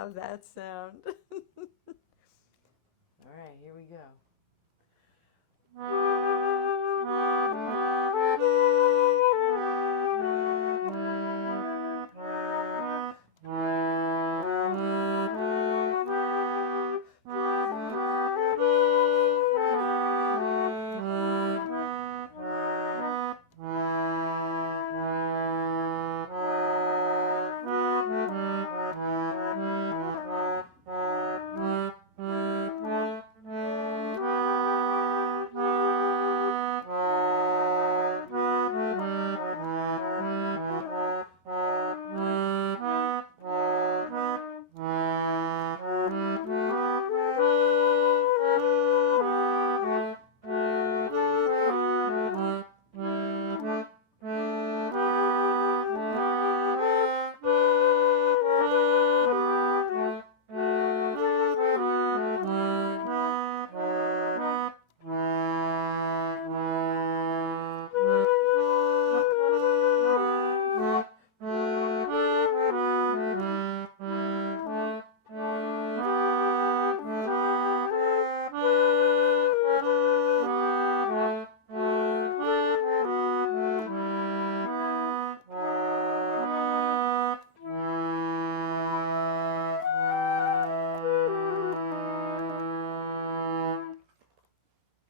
love that sound. All right, here we go.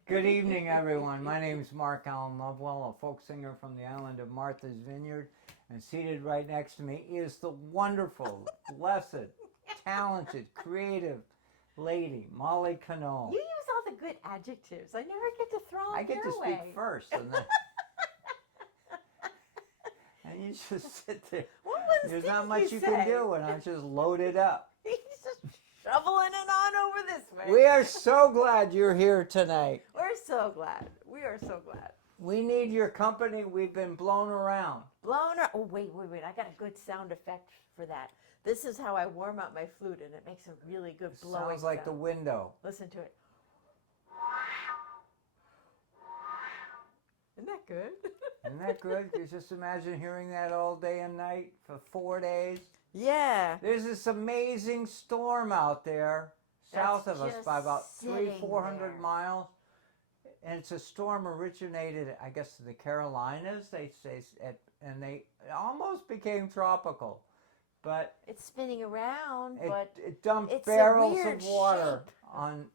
Good evening, everyone. My name is Mark Allen Lovewell, a folk singer from the island of Martha's Vineyard, and seated right next to me is the wonderful, blessed, talented, creative lady, Molly Cano. You use all the good adjectives. I never get to throw them I get to away. speak first, and then and you just sit there. What was There's did not much you say? can do, and I'm just loaded up. He's just shoveling it on over this way. We are so glad you're here tonight. We're so glad. We are so glad. We need your company. We've been blown around. Oh, wait. I got a good sound effect for that. This is how I warm up my flute, and it makes a really good blowing Sounds like the sound. window. Listen to it. Isn't that good? Isn't that good? You just imagine hearing that all day and night for 4 days. Yeah. There's this amazing storm out there south of us just by about sitting 300-400 there. miles. And it's a storm originated, I guess, in the Carolinas, they say, and it almost became tropical. But It's spinning around, but it dumped it's a barrels weird of water shape.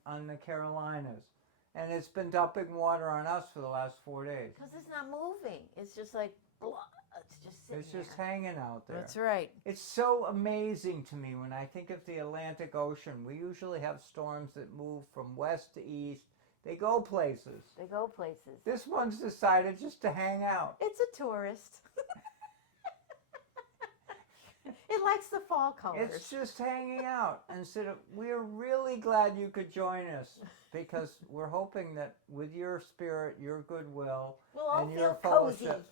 on the Carolinas. And it's been dumping water on us for the last 4 days. because it's not moving. It's just like, blah. It's just sitting It's just there. hanging out there. That's right. It's so amazing to me when I think of the Atlantic Ocean. We usually have storms that move from west to east. They go places. They go places. This one's decided just to hang out. It's a tourist. It likes the fall colors. It's just hanging out. And so we're really glad you could join us because we're hoping that with your spirit, your goodwill, We'll all and your feel cozy. fellowship,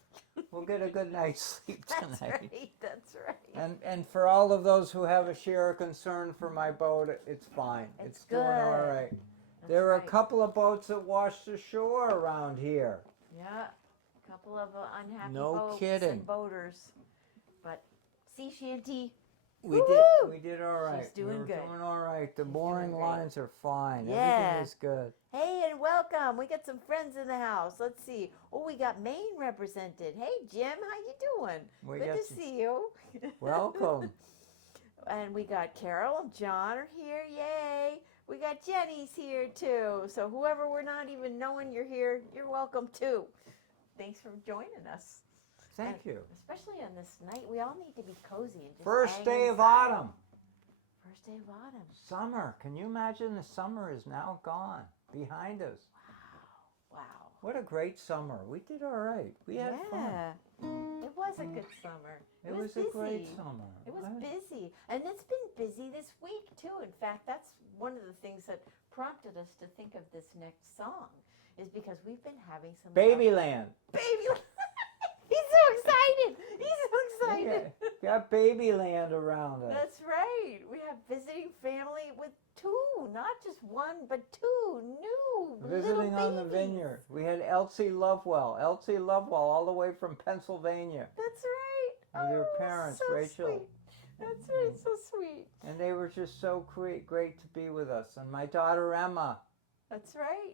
we'll get a good night's sleep That's tonight. right. That's right. And for all of those who have a share of concern for my boat, it's fine. It's doing all good. right. That's There are right. a couple of boats that washed ashore around here. Yeah. A couple of unhappy No boats kidding. and boaters. But sea shanty. We Woo-hoo! did all right. She's doing We're good. doing all right. The mooring doing great. lines are fine. Yeah. Everything is good. Hey, and welcome. We got some friends in the house. Let's see. Oh, we got Maine represented. Hey, Jim, how you doing? We Good got to some- see you. Welcome. And we got Carol and John are here. Yay. We got Jenny's here, too. So whoever we're not even knowing you're here, you're welcome, too. Thanks for joining us. Thank And you. especially on this night, we all need to be cozy and just First hang day of inside. autumn. First day of autumn. Summer. Can you imagine the summer is now gone, behind us? Wow. What a great summer. We did all right. We had fun. Yeah. It was a good summer. It was busy. a great summer. It was I- busy. And it's been busy this week, too. In fact, that's one of the things that prompted us to think of this next song, is because we've been having some... Babyland. Baby! He's so excited! He's so excited! Yeah, got Babyland around us. That's right. We have visiting family with two, not just one, but two new Visiting little on the babies. vineyard. We had Elsie Lovewell. Elsie Lovewell all the way from Pennsylvania. That's right. With her Oh, parents, so Rachel. sweet. That's right, so sweet. And they were just so great to be with us. And my daughter Emma. That's right.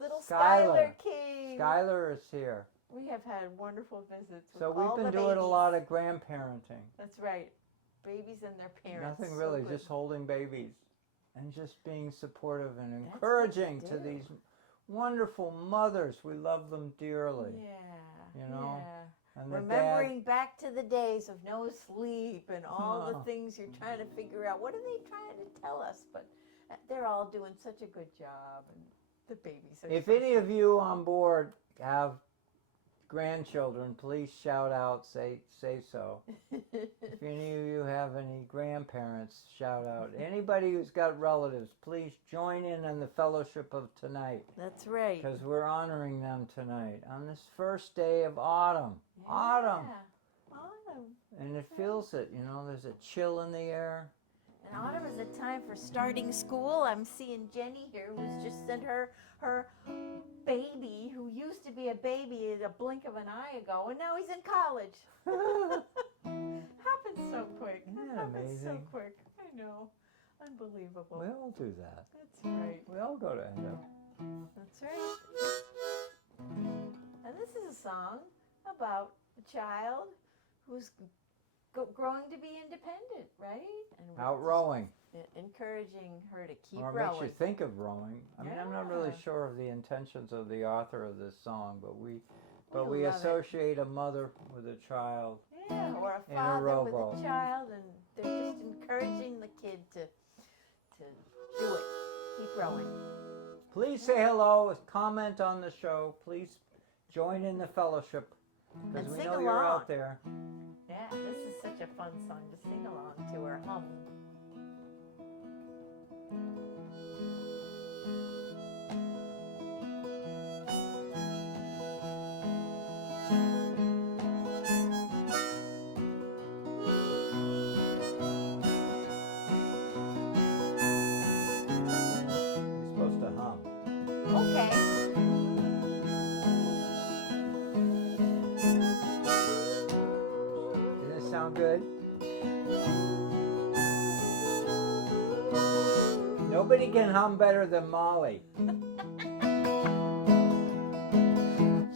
Little Skylar. Skylar King. Skylar is here. We have had wonderful visits with So all we've been the doing a babies. lot of grandparenting. That's right. Babies and their parents. Nothing So really, good. just holding babies and just being supportive and That's what encouraging they to do. these wonderful mothers. We love them dearly. Yeah. You know, Yeah. And the Remembering back to the days of no sleep and all the Oh. things you're trying to figure out. What are they trying to tell us? But they're all doing such a good job, and the babies are. If so any of you on board have grandchildren, please shout out, say so. If any of you have any grandparents, shout out. Anybody who's got relatives, please join in on the fellowship of tonight, That's right. because we're honoring them tonight on this first day of autumn. Autumn. Yeah. Autumn. And it feels it, you know, there's a chill in the air. And autumn is a time for starting school. I'm seeing Jenny here, who's just sent her baby, who used to be a baby at a blink of an eye ago, and now he's in college. Happens so quick. Isn't that Happens so amazing? quick. I know. Unbelievable. We all do that. That's right. We all go to Endo. That's right. And this is a song about a child who's growing to be independent, right? And we're Out just rowing. encouraging her to keep Or it rowing. makes you think of rowing. I mean, I'm not really Yeah. sure of the intentions of the author of this song, but we We love it. associate a mother with a child. Yeah, or a in a father with rowboat. a child, and they're just encouraging the kid to do it. Keep rowing. Please say hello, comment on the show. Please join in the fellowship, because And we sing know you're along. out there. Yeah, this is such a fun song to sing along to or hum. You're supposed to hum. Okay. Does it sound good? Nobody can hum better than Molly.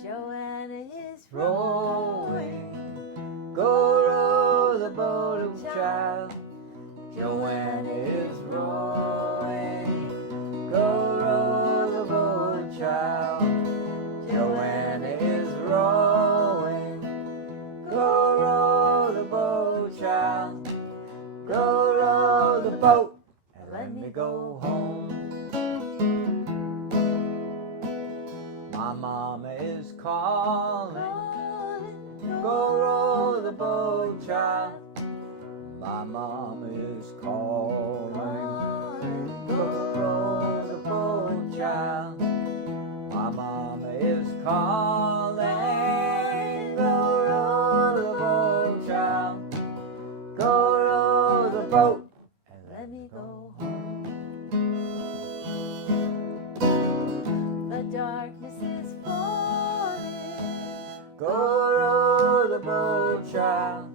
Joanna is Rowing, go row the boat, oh child. Joanna is rowing, go row the boat, child. Joanna is rowing, go row the boat, child. Go row the boat and let me go home. My mama is calling, go row the boat, child. My mama is calling, go row the boat, child. My mama is calling, go row the boat, child. Go row the boat and Let me go home. The darkness is falling. Go row the boat, child.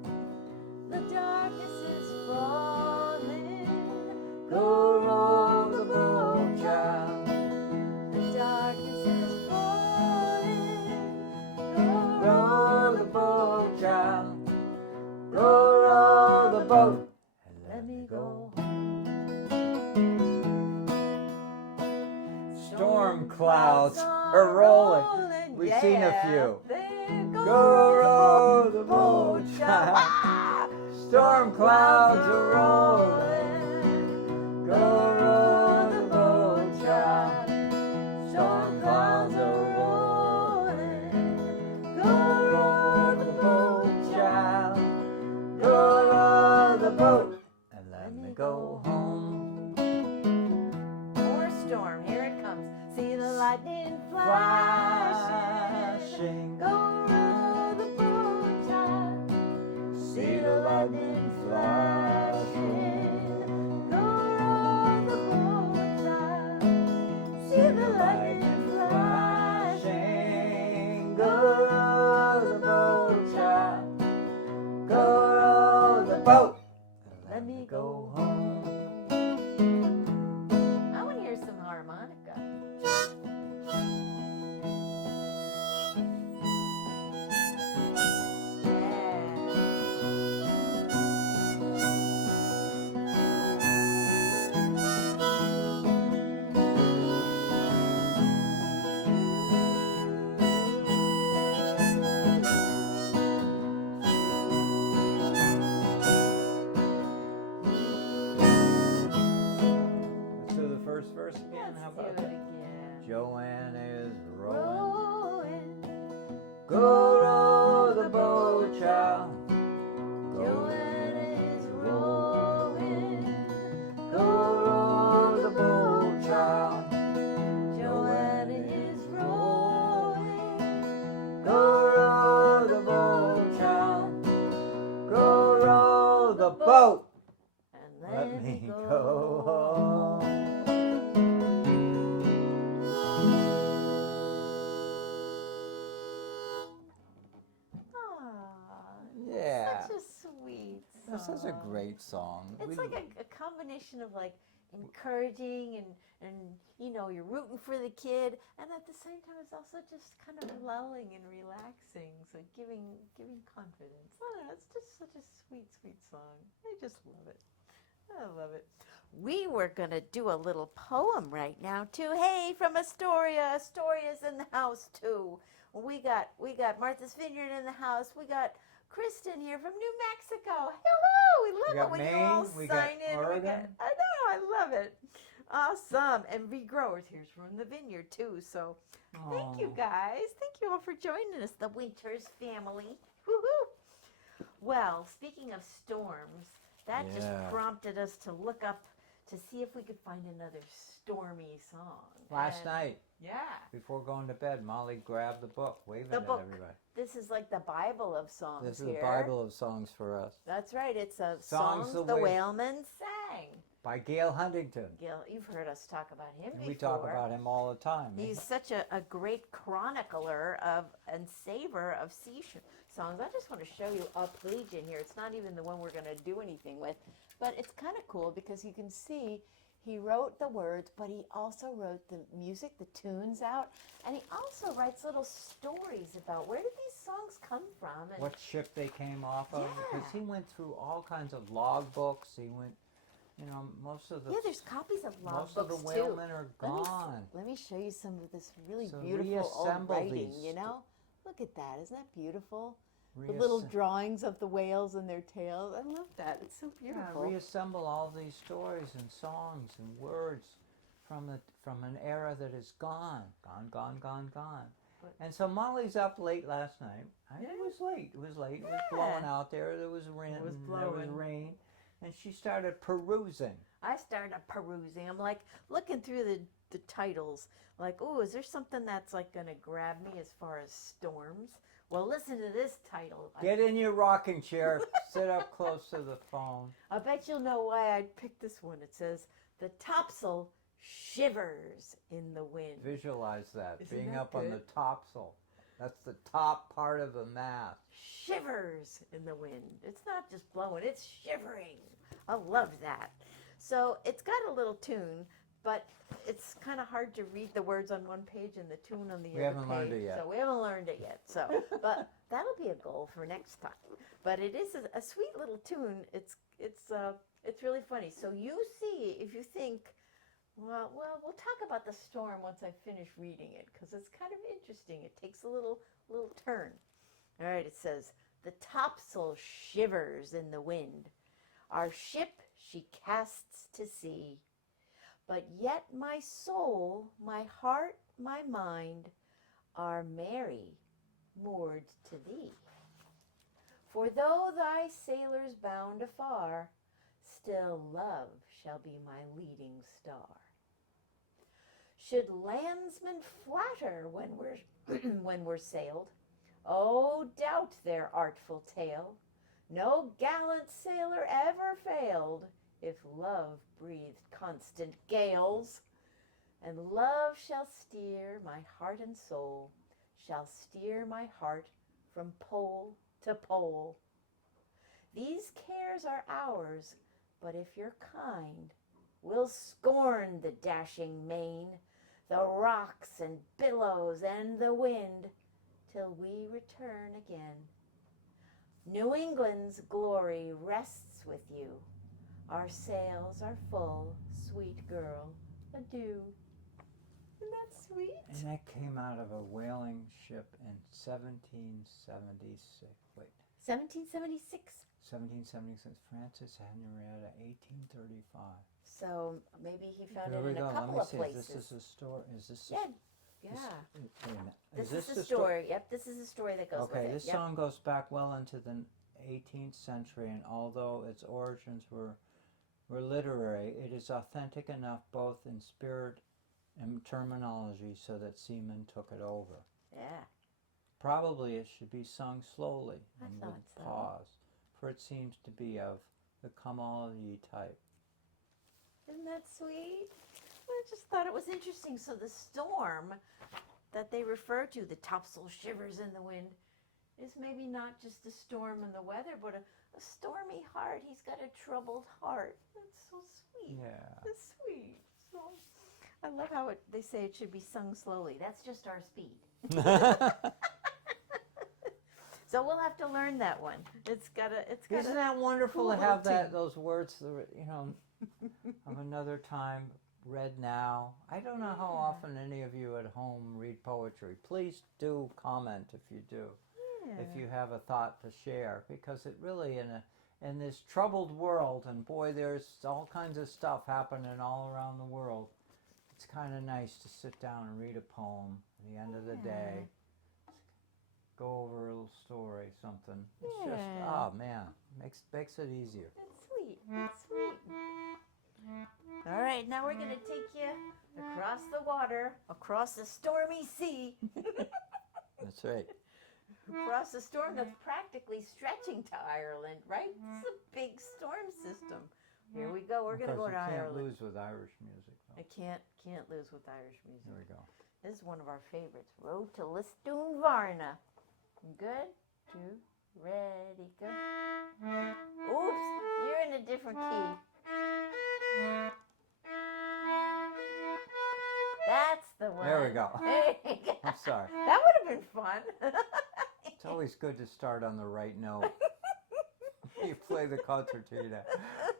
The darkness is falling. Go row the boat, child. The darkness is falling. Row the boat, child. Go row the boat and Let me go Storm clouds are rolling. We've seen a few. There Go row the boat, child. Ah! Storm clouds are rolling. Go row the boat, child. Storm clouds are rolling. Go row the boat, child. Go row the boat and let me go home. More storm, here it comes. See the lightning flashing. Flashing. Go row the boat, child. See the lightning flashing. Go row the boat, Go row the boat, child. Joanna is rowing. Go row the boat, child. Joanna is rowing. Go row the boat, child. Go row the boat. And Let me go go home. Aw, Yeah. such a sweet song. This is a great song. It's like a combination of like encouraging and you're rooting for the kid, and at the same time it's also just kind of lulling and relaxing, so giving confidence. I don't know, it's just such a sweet song. I just love it. I love it. We were gonna do a little poem right now too. Hey, from Astoria. Astoria's in the house too. We got Martha's Vineyard in the house. We got Kristen here from New Mexico. Hello! We love got it when you all Maine, we got sign in. Oregon. I know, I love it. Awesome. And V Growers here's from the Vineyard too. So thank you Aw. guys. Thank you all for joining us, the Winters family. Woohoo! Well, speaking of storms, that just Yeah. prompted us to look up to see if we could find another stormy song. Last And- night, Yeah. before going to bed, Molly grabbed the book, waving The at book. everybody. This is like the Bible of songs This is here. the Bible of songs for us. That's right. It's a Songs songs the the Whale- whalemen sang. By Gail Huntington. Gil, you've heard us talk about him And before. we talk about him all the time. He's such a great chronicler of and saver of sea songs. I just want to show you a page in here. It's not even the one we're going to do anything with, but it's kind of cool because you can see he wrote the words, but he also wrote the music, the tunes out, and he also writes little stories about where did these songs come from. And What ship they came off of. Because Yeah. he went through all kinds of log books. He went, most of the yeah, there's copies of log most of the books too. whalemen are gone. Let me show you some of this really So beautiful old reassemble writing, these you know? Look at that. Isn't that beautiful? The Reasse- little drawings of the whales and their tails. I love that. It's so Yeah, beautiful. reassemble all these stories and songs and words from an era that is gone. But- And so Molly's up late last night. Yeah. It was late. It was late. It was Yeah. blowing out there. There was wind. It was There was blowing. rain. And she started perusing. I started perusing. I'm like looking through the titles. Like, oh, is there something that's like going to grab me as far as storms? Well, listen to this title. Get in your rocking chair. Sit up close to the phone. I bet you'll know why I picked this one. It says, "The topsail shivers in the wind." Visualize that. Isn't Being that up on the good? topsail. That's the top part of the mast. Shivers in the wind. It's not just blowing, it's shivering. I love that. So it's got a little tune, but it's kind of hard to read the words on one page and the tune on the We other haven't page. learned it yet. So we haven't learned it yet. So, but that'll be a goal for next time. But it is a sweet little tune. It's really funny. So you see, if you think, well, we'll talk about the storm once I finish reading it because it's kind of interesting. It takes a little turn. All right, it says, "The topsail shivers in the wind. Our ship she casts to sea. But yet my soul, my heart, my mind are merry, moored to thee. For though thy sailors bound afar, still love shall be my leading star. Should landsmen flatter when we're sailed, oh, doubt their artful tale. No gallant sailor ever failed if love breathed constant gales. And love shall steer my heart and soul, shall steer my heart from pole to pole. These cares are ours, but if you're kind, we'll scorn the dashing main, the rocks and billows and the wind, till we return again. New England's glory rests with you. Our sails are full, sweet girl, adieu." Isn't that sweet? And that came out of a whaling ship in 1776. Wait, 1776. 1776. Francis Henrietta, 1835. So maybe he found Here it we in go. a Let couple me of see. places. This is a story. Is this? Yeah, Yeah. Wait a minute. This is the the story. Yep, this is the story that goes Okay, with it. this Yep. song goes back well into the 18th century, and although its origins were literary, it is authentic enough both in spirit and terminology so that Seaman took it over. Yeah. Probably it should be sung slowly I and thought with so. pause, for it seems to be of the come all ye type. Isn't that sweet? I just thought it was interesting. So the storm that they refer to, the topsail shivers in the wind, is maybe not just a storm in the weather, but a stormy heart. He's got a troubled heart. That's so sweet. Yeah. That's sweet. So I love how they say it should be sung slowly. That's just our speed. So we'll have to learn that one. It's got Isn't that wonderful to cool have tune. those words, of another time read now? I don't know how often any of you at home read poetry. Please do comment if you do. If you have a thought to share, because it really in this troubled world, and boy, there's all kinds of stuff happening all around the world. It's kind of nice to sit down and read a poem at the end of the day. Go over a little story, something. It's just, oh man, makes it easier. That's sweet. That's sweet. All right, now we're gonna take you across the water, across the stormy sea. That's right. Across a storm that's practically stretching to Ireland, right? It's a big storm system. Here we go. We're going to go to You can't Ireland. lose with Irish music, though. I can't lose with Irish music. Here we go. This is one of our favorites. Road to Listowel Varna. Good? Two, ready, go. Oops, you're in a different key. That's the one. There we go. There you go. I'm sorry. That would have been fun. It's always good to start on the right note. You play the concertina.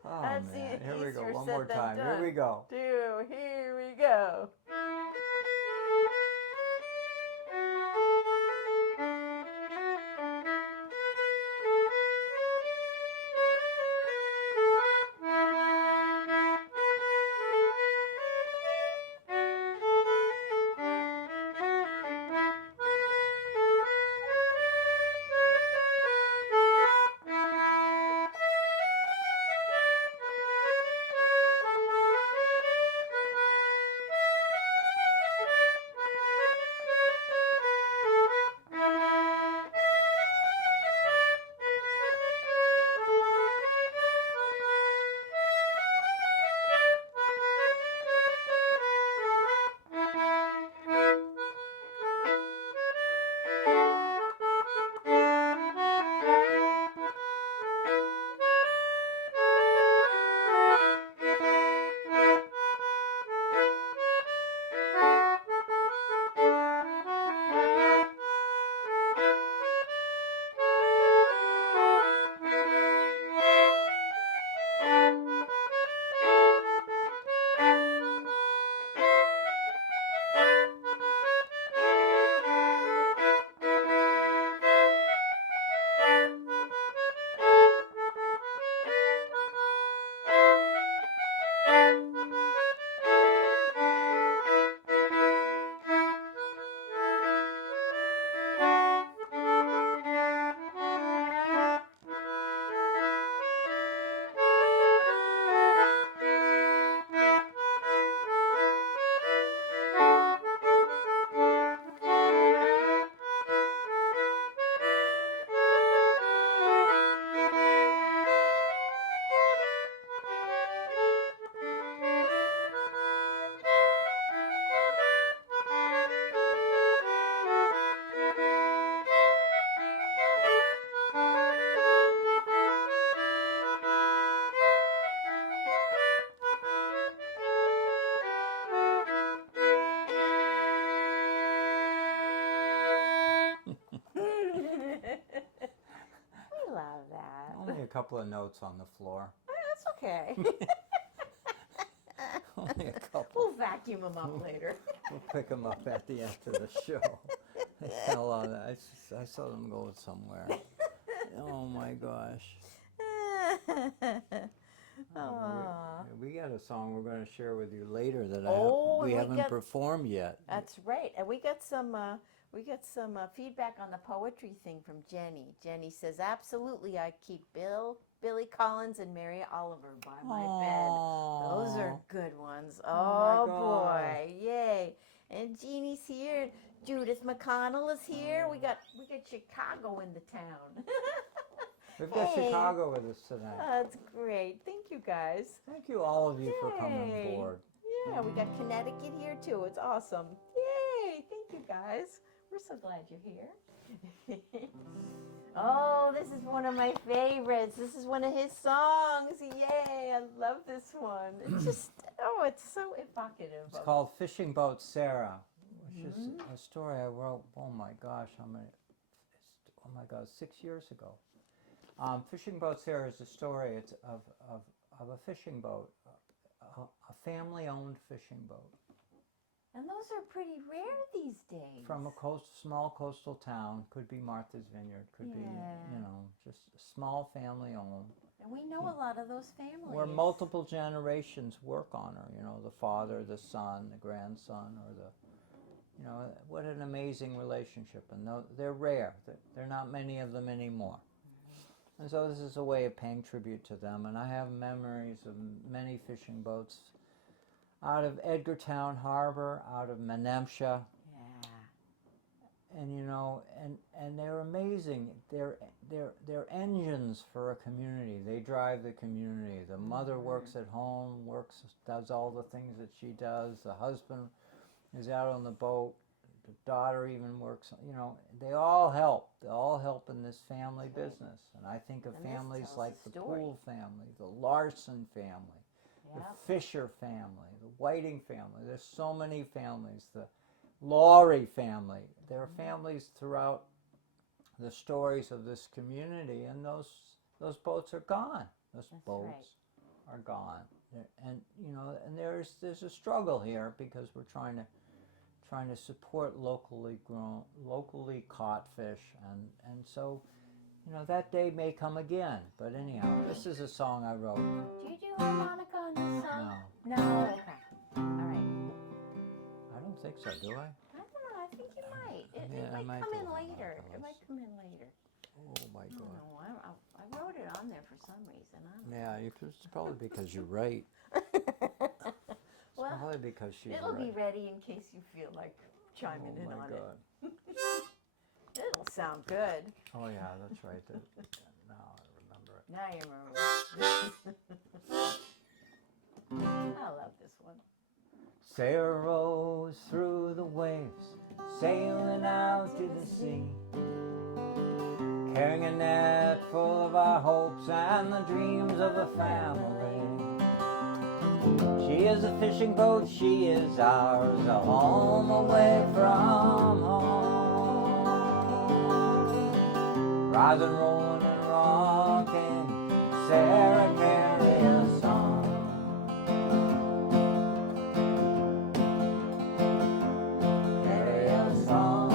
Oh, That's man. Here we go. easier One said more than time. Here done. we go. Here we go. We love that. Only a couple of notes on the floor. That's okay. Only a couple. We'll vacuum them up later. We'll pick them up at the end of the show. They fell on it. I saw them go somewhere. Oh my gosh. Aw. We got a song we're going to share with you later that Oh, we and we haven't got- performed yet. That's right. And we got some feedback on the poetry thing from Jenny. Jenny says, absolutely, I keep Billy Collins and Mary Oliver by my bed. Those are good ones. Oh, Oh, my boy. Yay. And Jeannie's here. Judith McConnell is here. We got Chicago in the town. We've got Hey. Chicago with us tonight. That's great. Thank you guys. Thank you, all of you, for coming Yay. aboard. Yeah, we got Connecticut here too. It's awesome. Yay! Thank you guys. We're so glad you're here. Oh, this is one of my favorites. This is one of his songs. Yay! I love this one. It's just, it's so evocative. It's called Fishing Boat Sarah, which is a story I wrote, oh my gosh, 6 years ago. Fishing Boat Sarah is a story of a fishing boat, a family-owned fishing boat. And those are pretty rare these days. From a small coastal town, could be Martha's Vineyard, could be, just a small family-owned. And we know a lot of those families. Where multiple generations work on her, the father, the son, the grandson, or what an amazing relationship. And they're rare. There are not many of them anymore. And so this is a way of paying tribute to them. And I have memories of many fishing boats out of Edgartown Harbor, out of Menemsha. Yeah. And they're amazing. They're engines for a community. They drive the community. The mother works at home, does all the things that she does. The husband is out on the boat. The daughter even works. They all help. They all help in this family business. And I think of And this families tells like a the story. Poole family, the Larson family, the Fisher family, the Whiting family. There's so many families. The Laurie family. There are families throughout the stories of this community, and those boats are gone. Those boats are gone. And there's a struggle here because we're trying to support locally caught fish, and so that day may come again. But anyhow, this is a song I wrote. Do you do harmonica on this song? No, No. Okay. All right. I don't think so. Do I? I don't know. I think you might. Yeah, I It might might come do in a later. harmonica. It might come in later. Oh my I don't God. know. I wrote it on there for some reason. Yeah, it's probably because you write. Well, Probably because she's it'll be right. ready in case you feel like chiming in Oh my on God. it. It'll sound good. Oh yeah, that's right. Now I remember it. Now you remember. I love this one. Sarah rose through the waves, sailing out to the sea, carrying a net full of our hopes and the dreams of a family. She is a fishing boat, she is ours, a home away from home. Rising, rolling, and rocking, Sarah carry a song. Carry a song.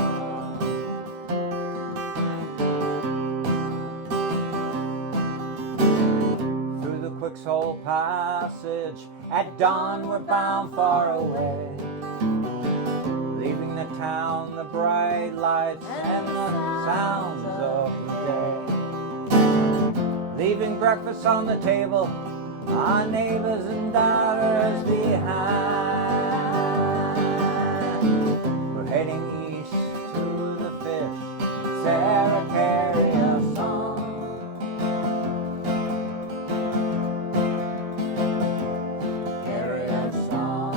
Through the Quicksole Passage, at dawn we're bound far away, leaving the town, the bright lights and the sounds of the day, leaving breakfast on the table, our neighbors and daughters behind. We're heading east to the fish, Sarah carry a song. Carry a song.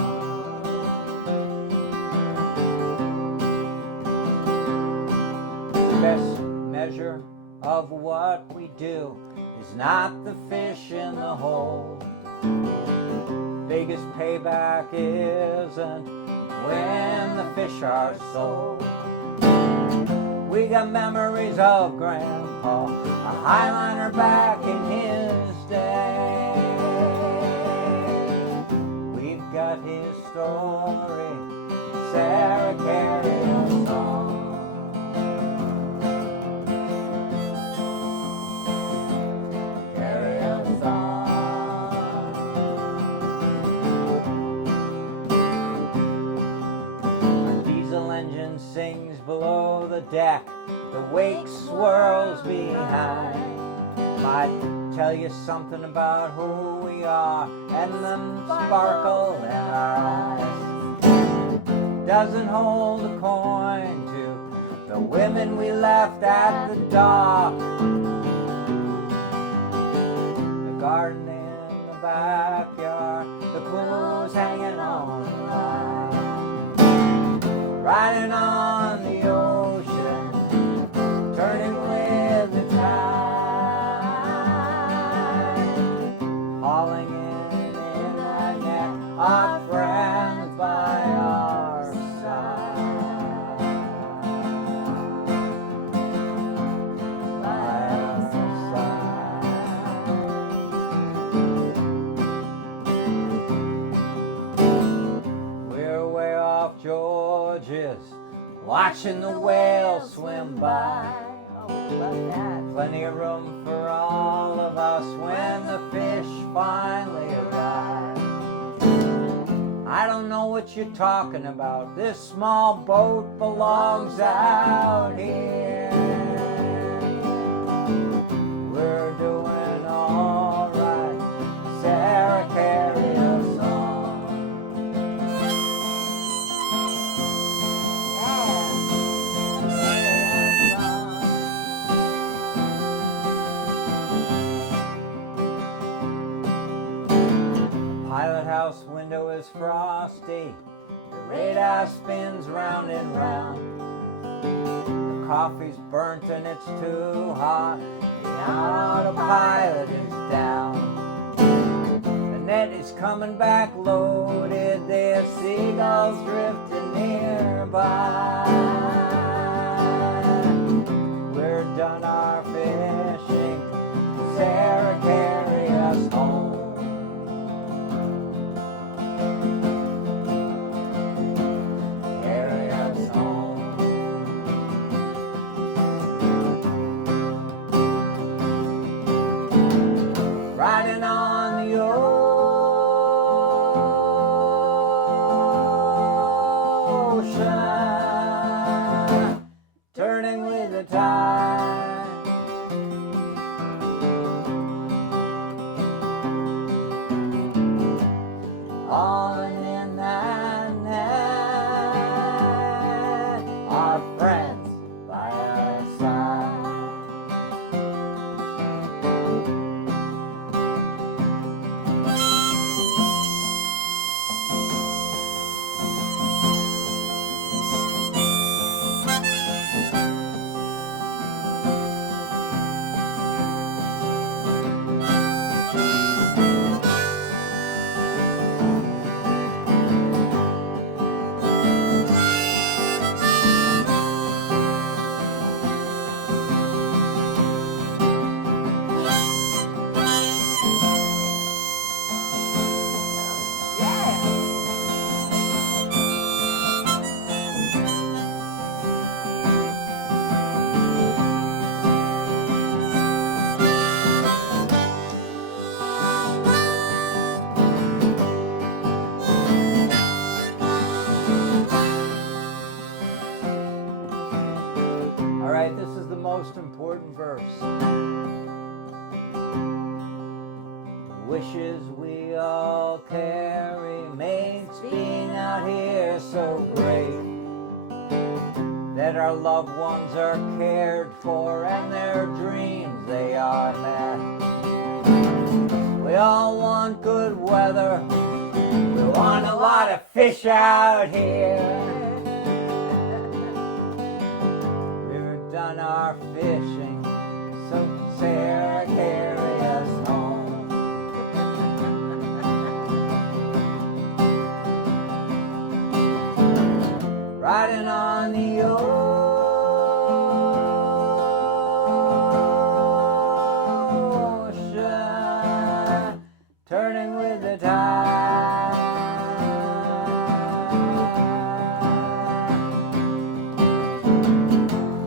Best measure of what we do is not the fish in the hole. Biggest payback isn't when the fish are sold. We got memories of Grandpa, a Highliner back in his day. We've got his story, Sarah carry a song. Carry a song. deck, the wake swirls behind. Might tell you something about who we are and the sparkle in our eyes. Doesn't hold a coin to the women we left at the dock. The garden in the backyard, the clothes hanging on the line. Riding on the ocean, turning with the tide. Hauling in the net, our friends by our side. By our side. We're way off George's, watching the whales swim by. Oh, we love that. Plenty of room for all of us when the fish finally arrive. I don't know what you're talking about. This small boat belongs out here. We're doing all right. Sarah, carry us on. Pilot house window is frosty. The radar spins round and round. The coffee's burnt and it's too hot. The autopilot is down. The net is coming back loaded. There's seagulls drifting nearby. We're done our fishing. Sarah, carry us home. Carry us home. Riding on the ocean, turning with the tide. All in that net, our friends by our side. All right, this is the most important verse. The wishes we all carry makes being out here so great, that our loved ones are cared for and their dreams they are met. We all want good weather. We want a lot of fish out here. We've done our fishing, so Sarah, carry us home. Riding on the ocean, turning with the tide.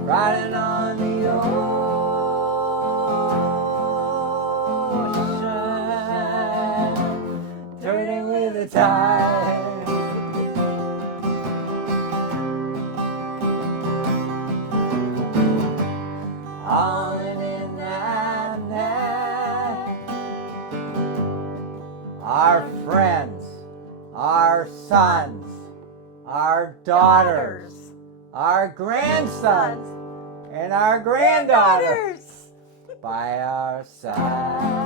Riding on the ocean, turning with the tide. sons, our daughters, our grandsons, and our granddaughters by our side.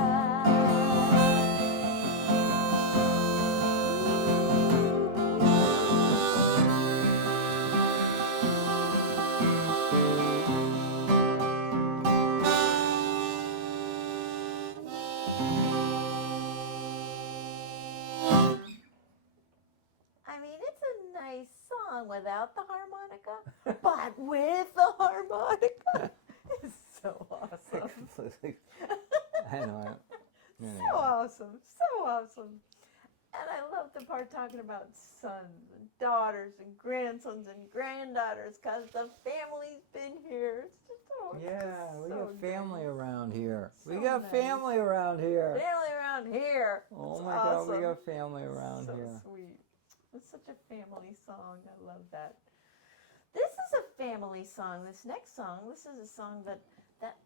I mean, it's a nice song without the harmonica, but with the harmonica. It's so awesome. I know it. So awesome. So awesome. And I love the part talking about sons and daughters and grandsons and granddaughters because the family's been here. It's just so Yeah, we so got family nice. around here. We So got nice. family around here. Family around here. Oh It's my God, we awesome. got family around so here. sweet. It's such a family song. I love that. This is a family song. This next song, this is a song that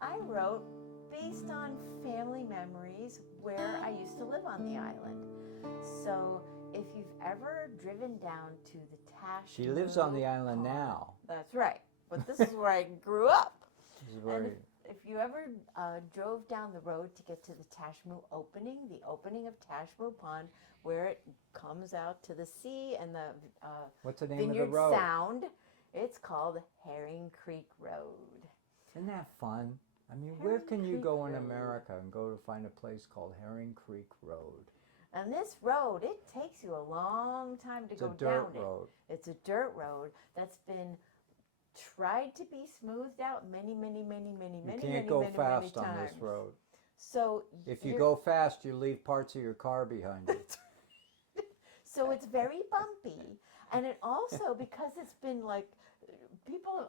I wrote based on family memories where I used to live on the island. So if you've ever driven down to the Tash, She lives on the island Pond- now. That's right. But this is where I grew up. This is And very, if you ever drove down the road to get to the Tashmoo opening, the opening of Tashmoo Pond, where it comes out to the sea and the what's the name Vineyard of the road? Sound, it's called Herring Creek Road. Isn't that fun? I mean, where Herring can you Creek go in Road. America and go to find a place called Herring Creek Road? And this road, it takes you a long time to It's go a dirt down road. it. It's a dirt road that's been tried to be smoothed out many, many, many, many, You many, can't many, go many, fast many on times. this road. So If you you're- go fast, you leave parts of your car behind you. So it's very bumpy. And it also, because it's been like,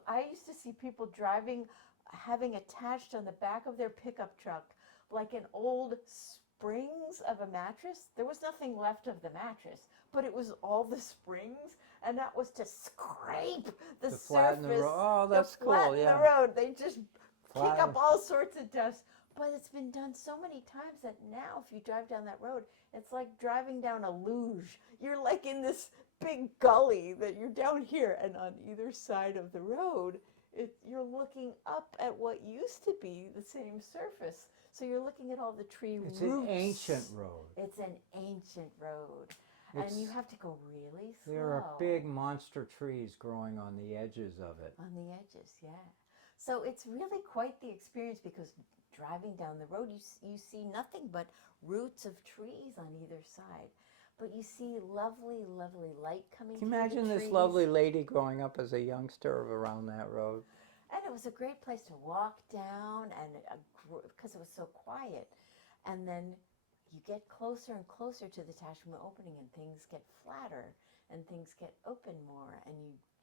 I used to see people driving, having attached on the back of their pickup truck, like an old springs of a mattress. There was nothing left of the mattress, but it was all the springs, and that was to scrape the To surface. flatten the road. Oh, that's to cool, flatten yeah. the road. They just kick Flatten- up all sorts of dust. But it's been done so many times that now if you drive down that road, it's like driving down a luge. You're like in this big gully that you're down here, and on either side of the road, you're looking up at what used to be the same surface. So you're looking at all the tree It's roots. an ancient road. It's an ancient road. And you It's- have to go really slow. There are big monster trees growing on the edges of it. On the edges, yeah. So it's really quite the experience because driving down the road, you see nothing but roots of trees on either side. But you see lovely, lovely light coming Can you through imagine the this trees. lovely lady growing up as a youngster around that road? And it was a great place to walk down, and because it was so quiet. And then you get closer and closer to the Tashmoo opening, and things get flatter, and things get open more, and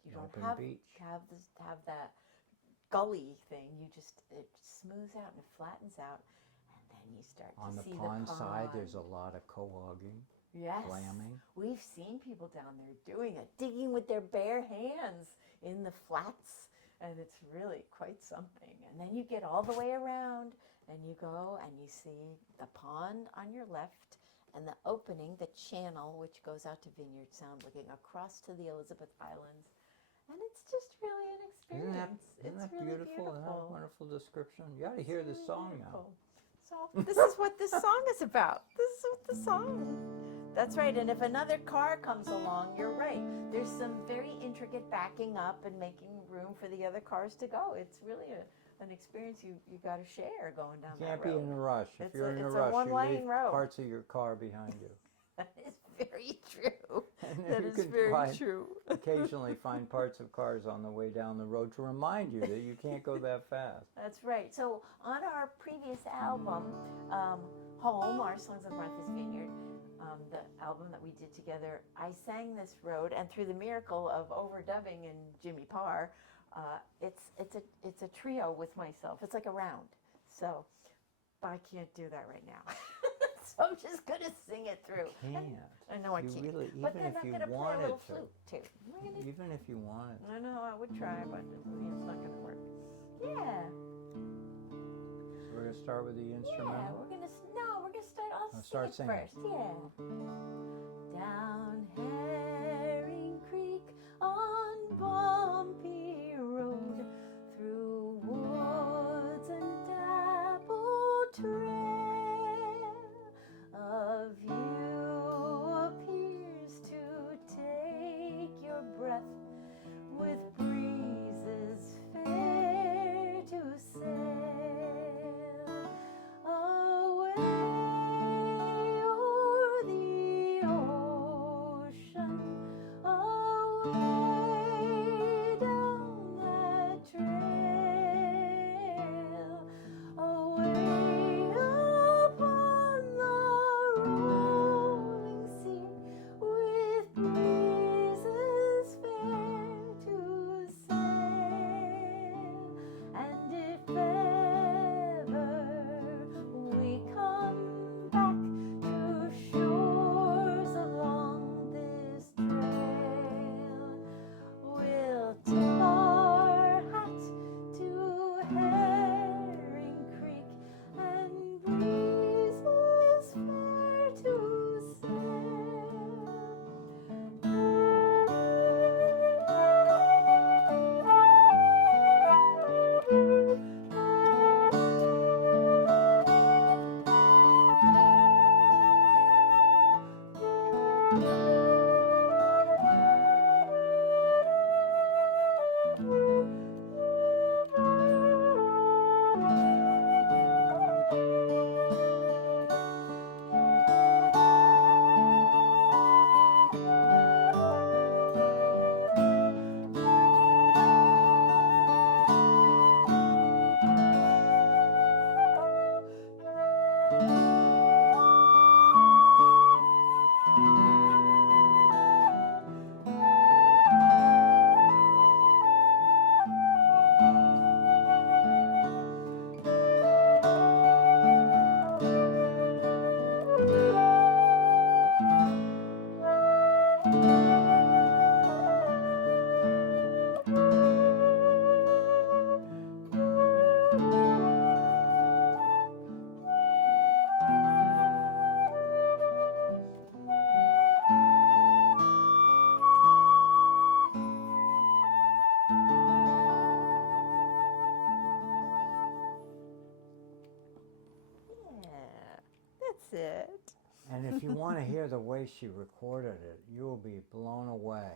you don't Open have beach. have that gully thing. It smooths out and it flattens out, and then you start On to the see pond the side, there's a lot of cohogging, yes. clamming. We've seen people down there doing it, digging with their bare hands in the flats, and it's really quite something. And then you get all the way around, and you go and you see the pond on your left, and the opening, the channel, which goes out to Vineyard Sound, looking across to the Elizabeth Islands. And it's just really an experience. Isn't that it's really beautiful? Isn't that a wonderful description? You ought to hear this really song now. beautiful. So this is what this song is about. This is what the song. That's right. And if another car comes along, you're right. There's some very intricate backing up and making room for the other cars to go. It's really an experience you got to share going down You that can't be road. in a rush. If It's you're a- in a it's a rush, you one-lane leave road. parts of your car behind you. That is very true. And That you is can very find- true. Occasionally find parts of cars on the way down the road to remind you that you can't go that fast. That's right. So on our previous album, Home, Our Songs of Martha's Vineyard, the album that we did together, I sang this road, and through the miracle of overdubbing and Jimmy Parr, it's a trio with myself. It's like a round. So, but I can't do that right now. So I'm just gonna sing it through. Can't. I know I You can't. really, But even then if I'm you gonna play a wanted little to. flute too. I'm gonna Even if you wanted. I know I would try, but it's not going to work. Yeah. So we're gonna start with the Yeah, instrumental. we're going to start. I'll Start sing it singing. first. Yeah. Down it. And if you want to hear the way she recorded it, you will be blown away.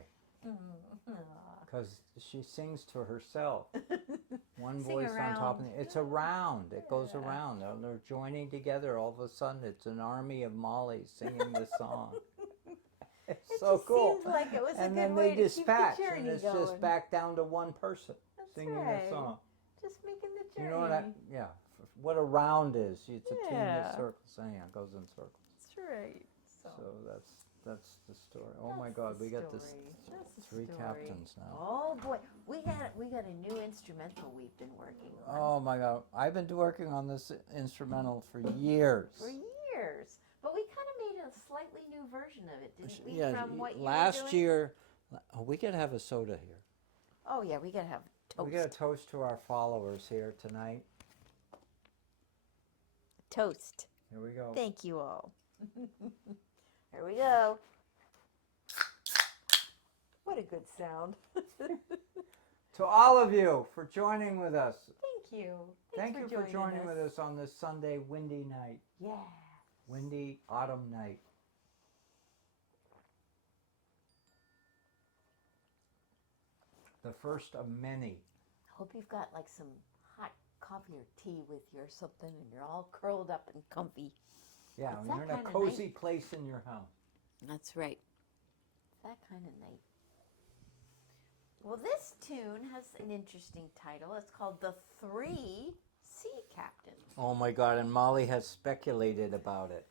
Because she sings to herself. One Sing voice on top of around. the It's around. It goes Yeah. around. They're joining together. All of a sudden, it's an army of Mollies singing the song. It's It so just cool. seemed like it was And a then good they way to keep dispatch, the and journey it's going. just back down to one person That's singing right. the song. Just making the journey. You know what yeah. What a round is. It's a tune Yeah. of circles. Anyhow, it goes in circles. That's right. So, So that's the story. Oh my that's God, the we got this story. That's the three story. captains now. Oh boy, we got a new instrumental we've been working on Oh my God, I've been working on this instrumental for years. for years, but we kind of made a slightly new version of it, didn't we? Yeah, From what you last were doing? year. Oh, we could have a soda here. Oh yeah, we gotta have toast. We got a toast to our followers here tonight. Toast. Here we go. Thank you all. Here we go. What a good sound. To all of you for joining with us. Thank you. Thank you for joining with us on this Sunday windy night. Yeah. Windy autumn night. The first of many. Hope you've got like some hot coffee or tea with you or something and you're all curled up and comfy. Yeah, It's you're that in a kinda cozy night. place in your house. That's right. That kind of night. Well, this tune has an interesting title. It's called The Three Sea Captains. Oh my God, and Molly has speculated about it.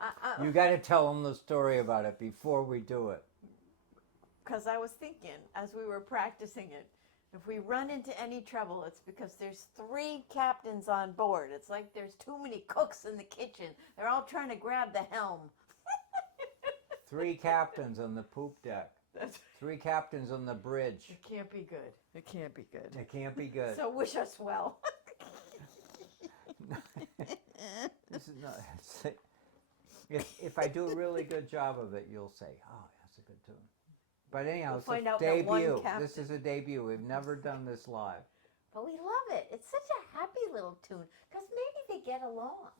Uh-uh. You got to tell them the story about it before we do it. Because I was thinking, as we were practicing it, if we run into any trouble, it's because there's three captains on board. It's like there's too many cooks in the kitchen. They're all trying to grab the helm. Three captains on the poop deck. Three captains on the bridge. It can't be good. It can't be good. It can't be good. So wish us well. This is not. If I do a really good job of it, you'll say, "Oh, that's a good tune." But anyhow, We'll it's find a out that one debut. captain- This is a debut. We've never done this live. But we love it. It's such a happy little tune. Because maybe they get along.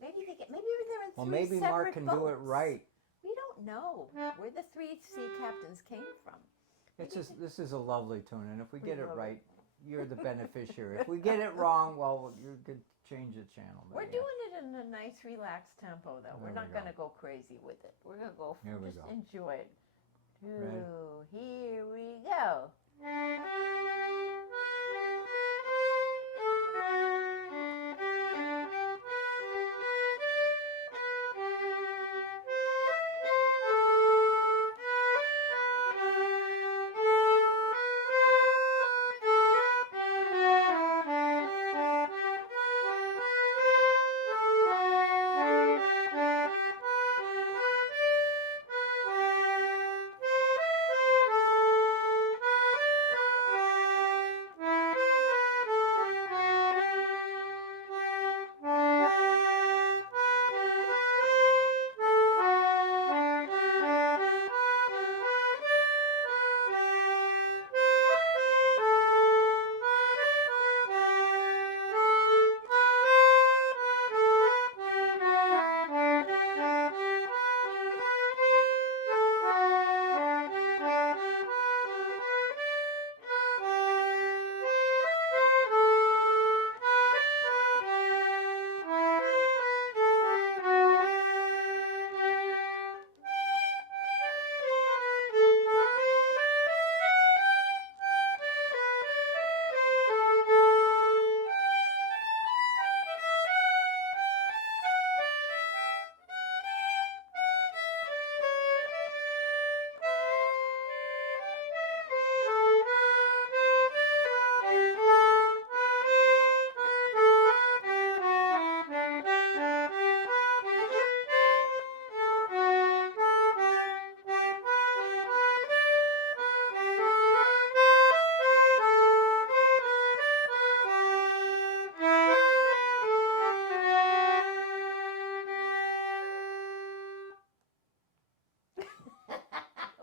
Maybe they're in three Well, maybe Mark separate can do it boats. right. We don't know where the three sea captains came from. This is a lovely tune, and if we get it love right, you're the beneficiary. If we get it wrong, well, you could change the channel. but We're yeah. doing it in a nice, relaxed tempo, though. We're There not we go. going to go crazy with it. We're going to go Here we just go. enjoy it. Ready? Here we go.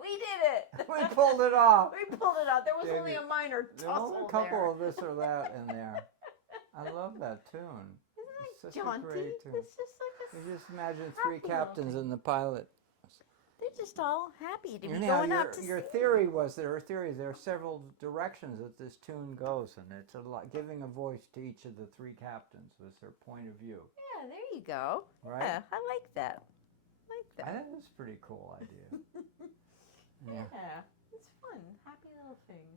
We did it. We pulled it off. We pulled it out. There was Did only you? a minor There was tussle a couple there. of this or that in there. I love that tune. Isn't It's such a Jaunty. great tune. It's just like a. You just imagine three happy little captains thing. and the pilot. They're just all happy to be Anyhow, going out to your sea. theory was there are several directions that this tune goes, and it's giving a voice to each of the three captains was their point of view. Yeah, there you go. Right? Yeah, I like that. I think that's a pretty cool idea. Yeah. Yeah, it's fun. Happy little thing.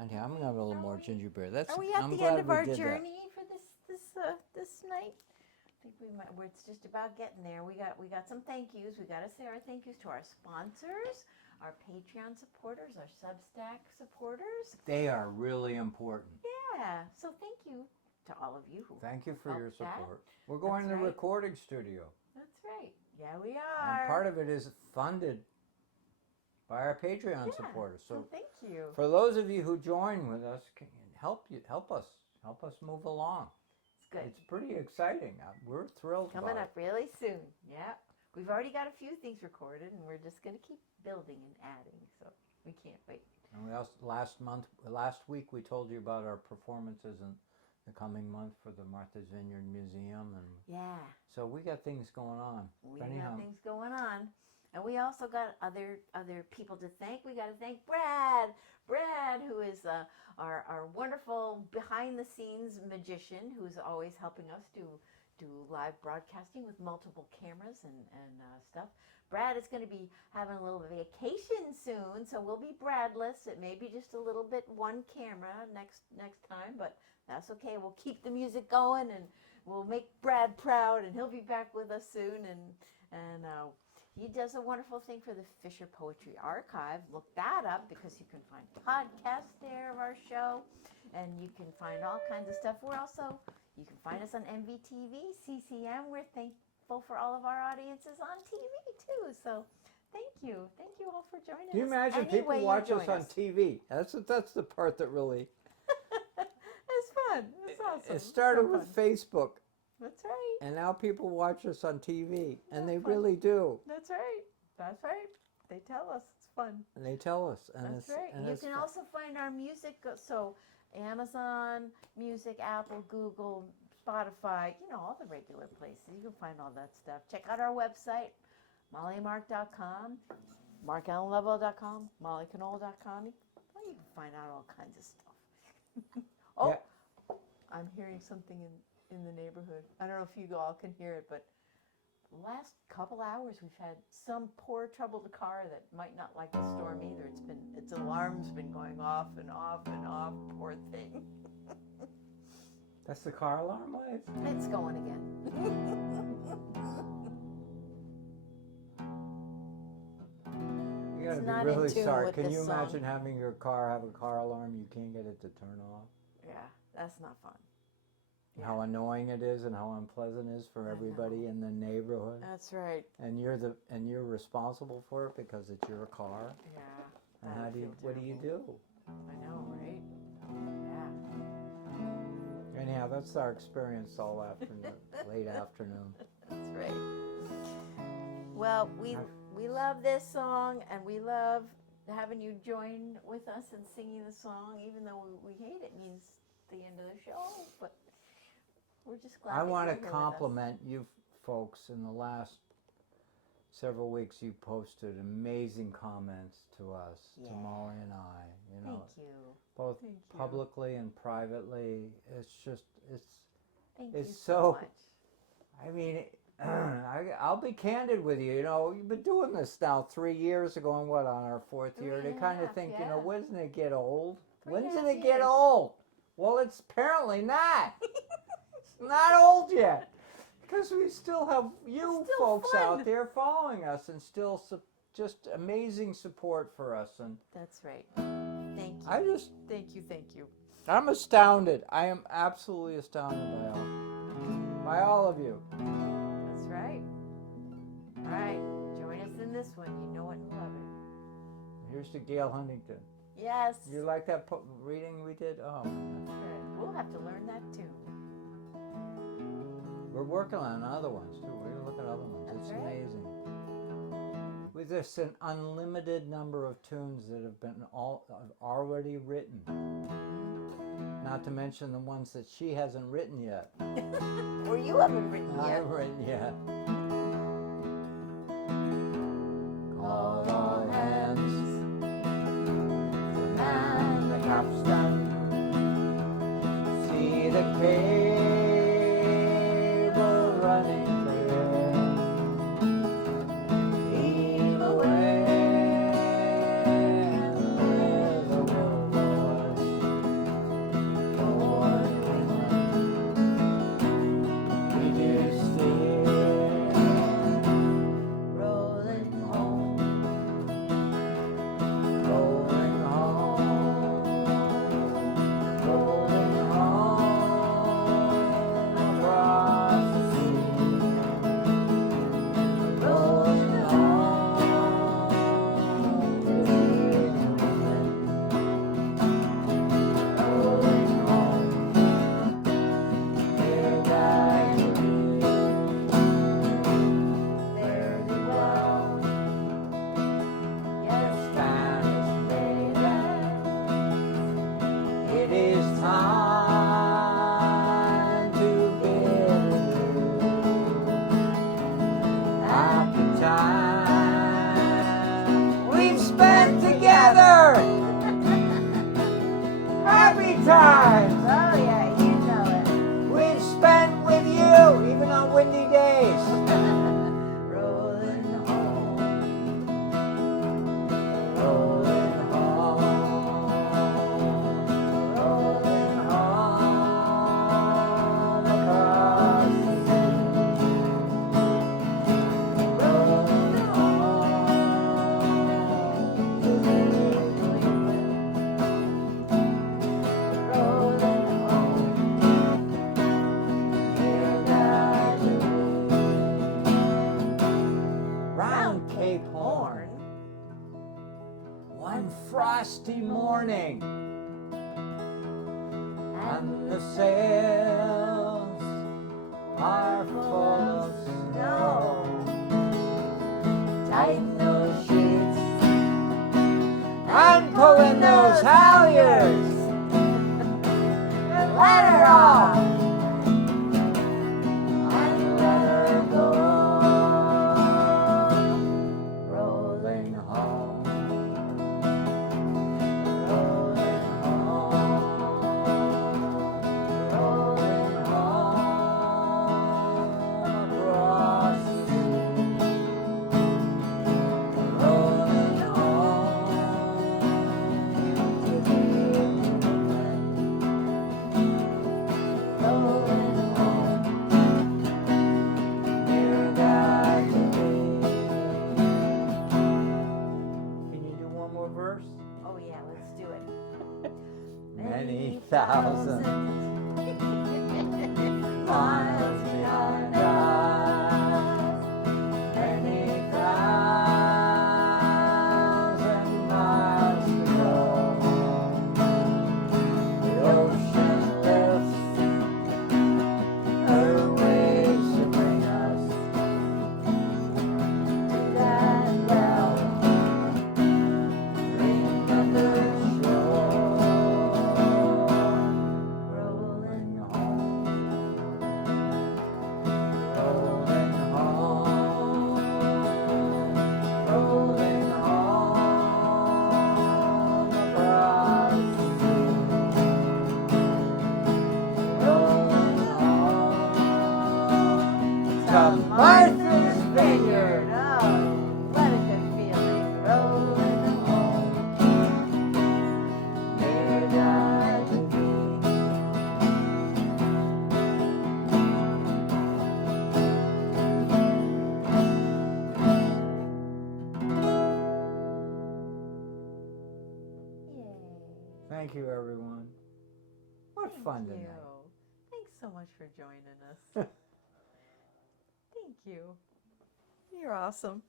Anyhow, I'm gonna have a little more ginger beer. Are we at I'm the glad end of we our did that. journey for this night? I think we might. It's just about getting there. We got some thank yous. We got to say our thank yous to our sponsors, our Patreon supporters, our Substack supporters. They are really important. Yeah. So thank you to all of you who. Thank you for your helped that. support. We're going That's to the right. recording studio, That's right. Yeah, we are. and part of it is funded by our Patreon Yeah, supporters. So thank you. for those of you who join with us, help us move along. It's good. It's pretty exciting. We're thrilled. Coming about up really soon. Yeah. We've already got a few things recorded, and we're just going to keep building and adding. So we can't wait. It. And we also, last week, we told you about our performances in the coming month for the Martha's Vineyard Museum, and Yeah. so we got things going on. We But anyhow, got things going on. And we also got other people to thank. We got to thank Brad. Brad, who is our wonderful behind-the-scenes magician, who's always helping us do live broadcasting with multiple cameras and stuff. Brad is going to be having a little vacation soon, so we'll be Bradless. It may be just a little bit one camera next time, but that's okay. We'll keep the music going, and we'll make Brad proud, and he'll be back with us soon. And he does a wonderful thing for the Fisher Poetry Archive. Look that up because you can find podcasts there of our show, and you can find all kinds of stuff. You can find us on MVTV, CCM. We're thankful for all of our audiences on TV too. So thank you all for joining us. can you imagine Any people way you watch us join on TV? That's the part that really. It's fun. It's awesome. It started So with fun. Facebook, That's right. and now people watch us on TV, and they fun. really do. That's right. That's right. They tell us it's fun. And they tell us, and That's it's right. and You it's can fun. also find our music. So Amazon Music, Apple, Google, Spotify, all the regular places. You can find all that stuff. Check out our website, mollymark.com, markallenlovell.com, mollycanole.com. Well, you can find out all kinds of stuff. Oh, Yeah. I'm hearing something in the neighborhood. I don't know if you all can hear it, but the last couple hours we've had some poor troubled car that might not like the storm either. Its alarm's been going off and off and off. Poor thing. That's the car alarm lights. It's going again. You gotta It's be not in really tune sorry. with Can this you song. imagine having your car have a car alarm you can't get it to turn off? Yeah, that's not fun. How annoying it is and how unpleasant it is for I everybody know. in the neighborhood. That's right. And you're responsible for it because it's your car. Yeah. And that would feel what do you terrible. do? I know, right? Yeah. Anyhow, that's our experience all afternoon, late afternoon. That's right. Well, we love this song, and we love having you join with us in singing the song, even though we hate it means the end of the show. But we're just glad. I want to that you're here with us. compliment you folks. In the last several weeks, you posted amazing comments to us, Yeah. to Molly and I. Thank you. Both Thank you. publicly and privately. Thank it's you so- much. I mean, I'll be candid with you. You've been doing this now 3 years, going on our fourth year. Three To and a kind of half, think, yeah. when doesn't it get old? Three When and a does half it get years. old? Well, it's apparently not. It's not old yet. Because we still have you It's still folks fun. out there following us and still just amazing support for us. And That's right. Thank you. Thank you. I'm astounded. I am absolutely astounded by all of you. That's right. All right. Join us in this one. You know it and love it. Here's to Gail Huntington. Yes. You like that reading we did? Oh, Good. We'll have to learn that too. we're working on other ones too. We're gonna look at other ones. That's It's right. amazing. With this an unlimited number of tunes that have been already written. Now not to mention the ones that she hasn't written yet. Or you haven't written I yet. haven't written yet. Call all hands, and the capstan. See the cable running clear. Heave away, and there's a willow toward England. We do steer, rolling home, rolling home, rolling home across the sea, rolling home to England, rolling home, dear Diary, there they dwell, yes, Spanish maidens. It is time to bid adieu. Happy time we've spent together. Happy times Oh yeah, you know it. we've spent with you, even on windy days. Rolling home, Rolling home, rolling home across the sea. Rolling home to England. Rolling home, dear Diary. Round Cape Horn, one frosty morning, and the sails are full of snow. Tighten those sheets and pull in those halyards and let her off and let her go. Rolling home, rolling home, rolling home across the sea, rolling home to England, rolling home, dear Diary. Can you do one more verse? Oh yeah, let's do it. Many thousand miles beyond us, many thousand miles to go. The ocean lifts her waves to bring us to that well ring under shore. Rolling home, rolling home, rolling home across the sea, rolling home to Martha's Vineyard. Oh, what a good feeling. Rolling home, Dear Diary. yay. Thank you, everyone. What fun Thank you. tonight. Thanks so much for joining us. Thank you. You're awesome.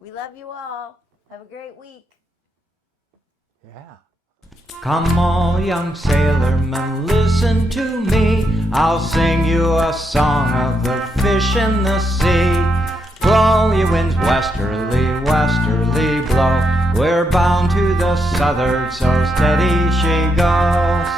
We love you all. Have a great week. Yeah. Come all young sailormen, listen to me. I'll sing you a song of the fish in the sea. Blow ye winds westerly, westerly blow. We're bound to the southward, so steady she goes.